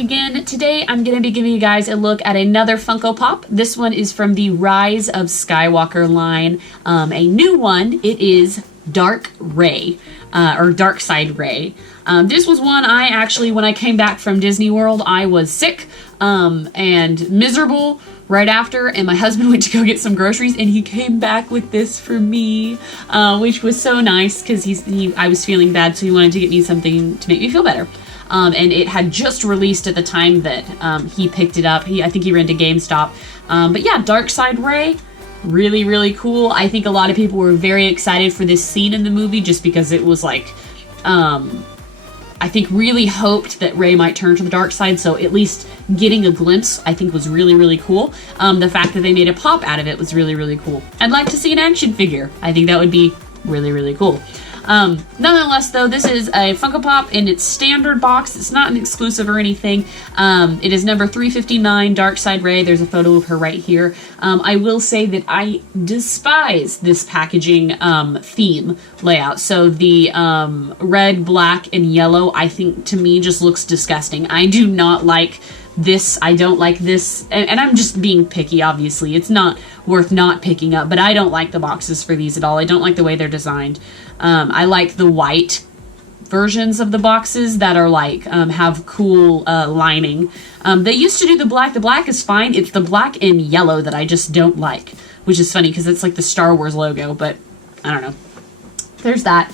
back again. Today I'm going to be giving you guys a look at another Funko Pop. This one is from the Rise of Skywalker line. A new one. It is Dark Rey, or Dark Side Rey. This was one I actually, when I came back from Disney World, I was sick and miserable right after, and my husband went to go get some groceries, and he came back with this for me, which was so nice because I was feeling bad, so he wanted to get me something to make me feel better. And it had just released at the time that he picked it up. I think he ran to GameStop. But yeah, Dark Side Rey, really, really cool. I think a lot of people were very excited for this scene in the movie just because it was like, I think really hoped that Rey might turn to the dark side, so at least getting a glimpse I think was really, really cool. The fact that they made a pop out of it was really, really cool. I'd like to see an action figure. I think that would be really, really cool. Nonetheless, though, this is a Funko Pop in its standard box. It's not an exclusive or anything. It is number 359, Dark Side Rey. There's a photo of her right here. I will say that I despise this packaging theme layout. So the red, black, and yellow, I think, to me, just looks disgusting. I do not like this. I don't like this, and I'm just being picky, obviously. It's not worth not picking up, but I don't like the boxes for these at all. I don't like the way they're designed. I like the white versions of the boxes that are like, have cool lining. They used to do the black. The black is fine. It's the black and yellow that I just don't like, which is funny because it's like the Star Wars logo, but I don't know. There's that.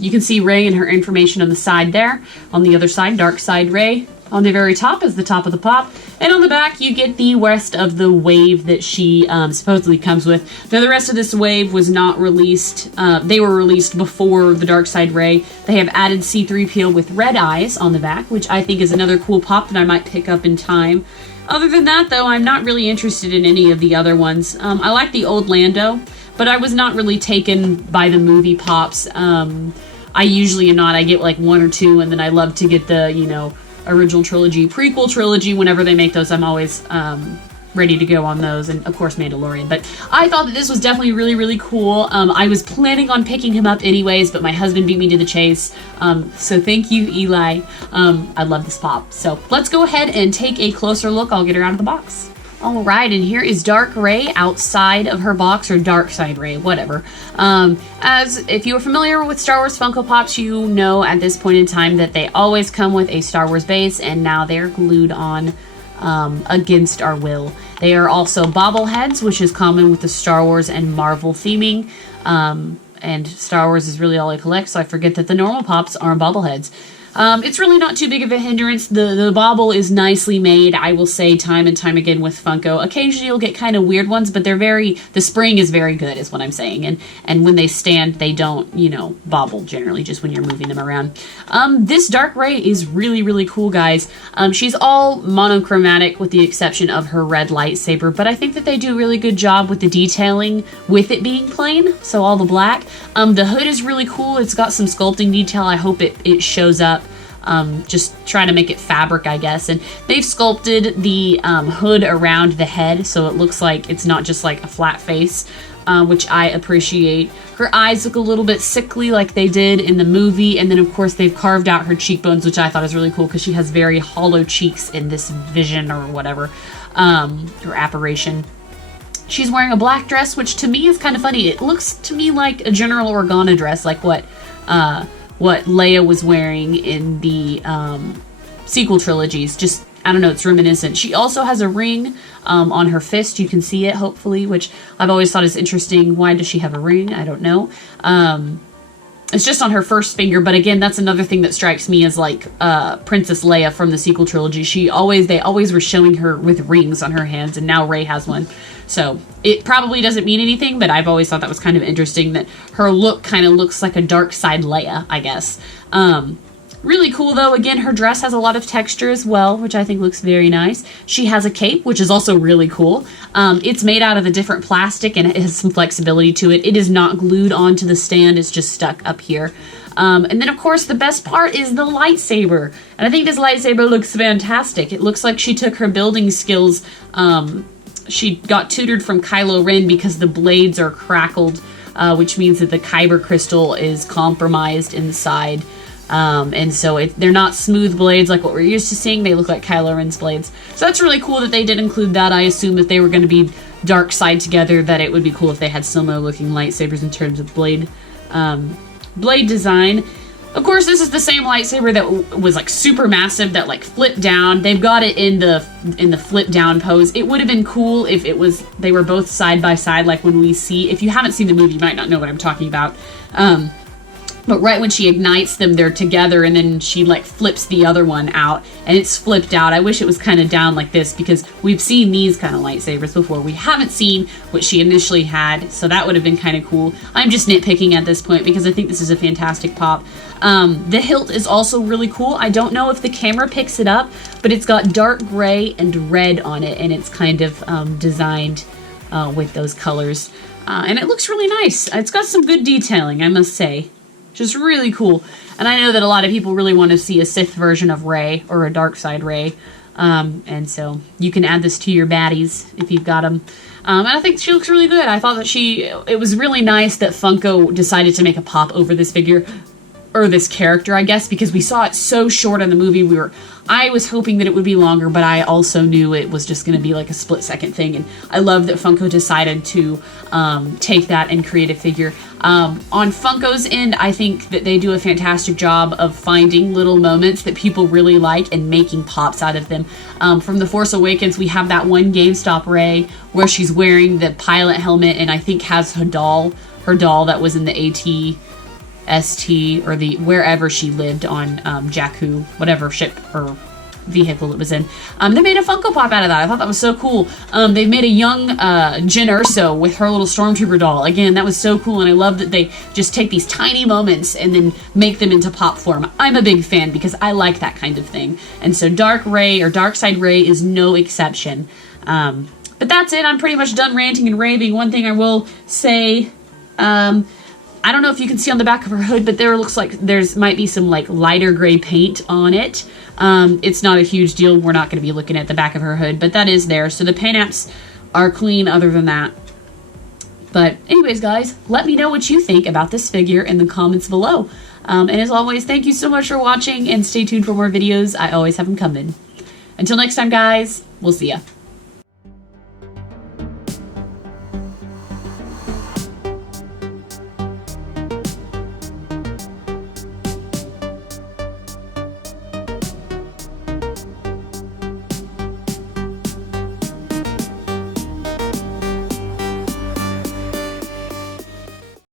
You can see Rey and her information on the side there. On the other side, Dark Side Rey. On the very top is the top of the pop. And on the back, you get the rest of the wave that she supposedly comes with. Now, the rest of this wave was not released. They were released before the Dark Side Rey. They have added C-3PO with red eyes on the back, which I think is another cool pop that I might pick up in time. Other than that, though, I'm not really interested in any of the other ones. I like the old Lando, but I was not really taken by the movie pops. I usually am not. I get like one or two, and then I love to get the, you know, original trilogy, prequel trilogy. Whenever they make those, I'm always ready to go on those, and of course Mandalorian. But I thought that this was definitely really, really cool. I was planning on picking him up anyways, but my husband beat me to the chase. So thank you, Eli. I love this pop. So let's go ahead and take a closer look. I'll get her out of the box. Alright, and here is Dark Rey outside of her box, or Dark Side Rey, whatever. As if you are familiar with Star Wars Funko Pops, you know at this point in time that they always come with a Star Wars base, and now they're glued on against our will. They are also bobbleheads, which is common with the Star Wars and Marvel theming. And Star Wars is really all I collect, so I forget that the normal Pops are bobbleheads. It's really not too big of a hindrance. The bobble is nicely made, I will say time and time again with Funko. Occasionally you'll get kind of weird ones, but the spring is very good is what I'm saying. And when they stand, they don't, you know, bobble generally, just when you're moving them around. This Dark Rey is really, really cool, guys. She's all monochromatic with the exception of her red lightsaber, but I think that they do a really good job with the detailing with it being plain, so all the black. The hood is really cool. It's got some sculpting detail. I hope it shows up. Just trying to make it fabric, I guess. And they've sculpted the hood around the head, so it looks like it's not just like a flat face, which I appreciate. Her eyes look a little bit sickly like they did in the movie, and then of course they've carved out her cheekbones, which I thought is really cool because she has very hollow cheeks in this vision or whatever, or apparition. She's wearing a black dress, which to me is kind of funny. It looks to me like a General Organa dress, like what Leia was wearing in the sequel trilogies. Just, I don't know, it's reminiscent. She also has a ring on her fist. You can see it, hopefully, which I've always thought is interesting. Why does she have a ring? I don't know. It's just on her first finger, but again, that's another thing that strikes me as like Princess Leia from the sequel trilogy. They always were showing her with rings on her hands, and now Rey has one. So it probably doesn't mean anything, but I've always thought that was kind of interesting that her look kind of looks like a dark side Leia, I guess. Really cool, though. Again, her dress has a lot of texture as well, which I think looks very nice. She has a cape, which is also really cool. It's made out of a different plastic, and it has some flexibility to it. It is not glued onto the stand. It's just stuck up here. And then, of course, the best part is the lightsaber. And I think this lightsaber looks fantastic. It looks like she took her building skills. She got tutored from Kylo Ren because the blades are crackled, which means that the kyber crystal is compromised inside. And so they're not smooth blades like what we're used to seeing. They look like Kylo Ren's blades. So that's really cool that they did include that. I assume that they were going to be dark side together, that it would be cool if they had similar looking lightsabers in terms of blade design. Of course, this is the same lightsaber that was like super massive, that like flipped down. They've got it in the flip down pose. It would have been cool if they were both side by side, like when we see. If you haven't seen the movie, you might not know what I'm talking about. But right when she ignites them, they're together, and then she like flips the other one out, and it's flipped out. I wish it was kind of down like this, because we've seen these kind of lightsabers before. We haven't seen what she initially had, so that would have been kind of cool. I'm just nitpicking at this point because I think this is a fantastic pop. The hilt is also really cool. I don't know if the camera picks it up, but it's got dark gray and red on it, and it's kind of designed with those colors. And it looks really nice. It's got some good detailing, I must say. Just really cool. And I know that a lot of people really want to see a Sith version of Rey, or a dark side Rey. And so you can add this to your baddies if you've got them. And I think she looks really good. I thought that it was really nice that Funko decided to make a pop over this figure, or this character, I guess, because we saw it so short in the movie. I was hoping that it would be longer, but I also knew it was just going to be like a split-second thing, and I love that Funko decided to take that and create a figure. On Funko's end, I think that they do a fantastic job of finding little moments that people really like and making pops out of them. From The Force Awakens, we have that one GameStop Rey where she's wearing the pilot helmet, and I think has her doll that was in the AT-ST, or the wherever she lived on Jakku, whatever ship or vehicle it was in. They made a Funko Pop out of that. I thought that was so cool. They've made a young Jyn Erso with her little Stormtrooper doll. Again, that was so cool, and I love that they just take these tiny moments and then make them into pop form. I'm a big fan because I like that kind of thing. And so Dark Rey, or Dark Side Rey, is no exception. But that's it. I'm pretty much done ranting and raving. One thing I will say, I don't know if you can see on the back of her hood, but there looks like might be some like lighter gray paint on it. It's not a huge deal. We're not going to be looking at the back of her hood, but that is there. So the paint apps are clean other than that. But anyways, guys, let me know what you think about this figure in the comments below. And as always, thank you so much for watching, and stay tuned for more videos. I always have them coming. Until next time, guys, we'll see ya.